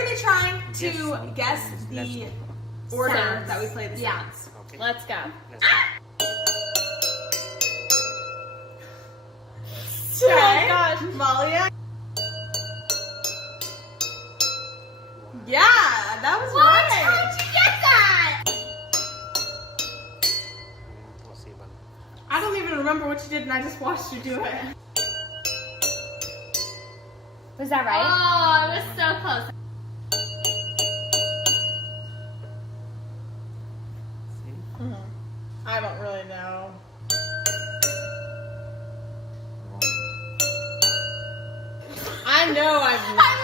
We're gonna try to guess the order sounds. that we play the Yeah. sounds. Okay. Let's go. Let's go. Oh my gosh. Malia. Yeah, that was What? right. How did you get that? Impossible. I don't even remember what you did, and I just watched you do it. Was that right? Oh, it was so close. I don't really know. I know I've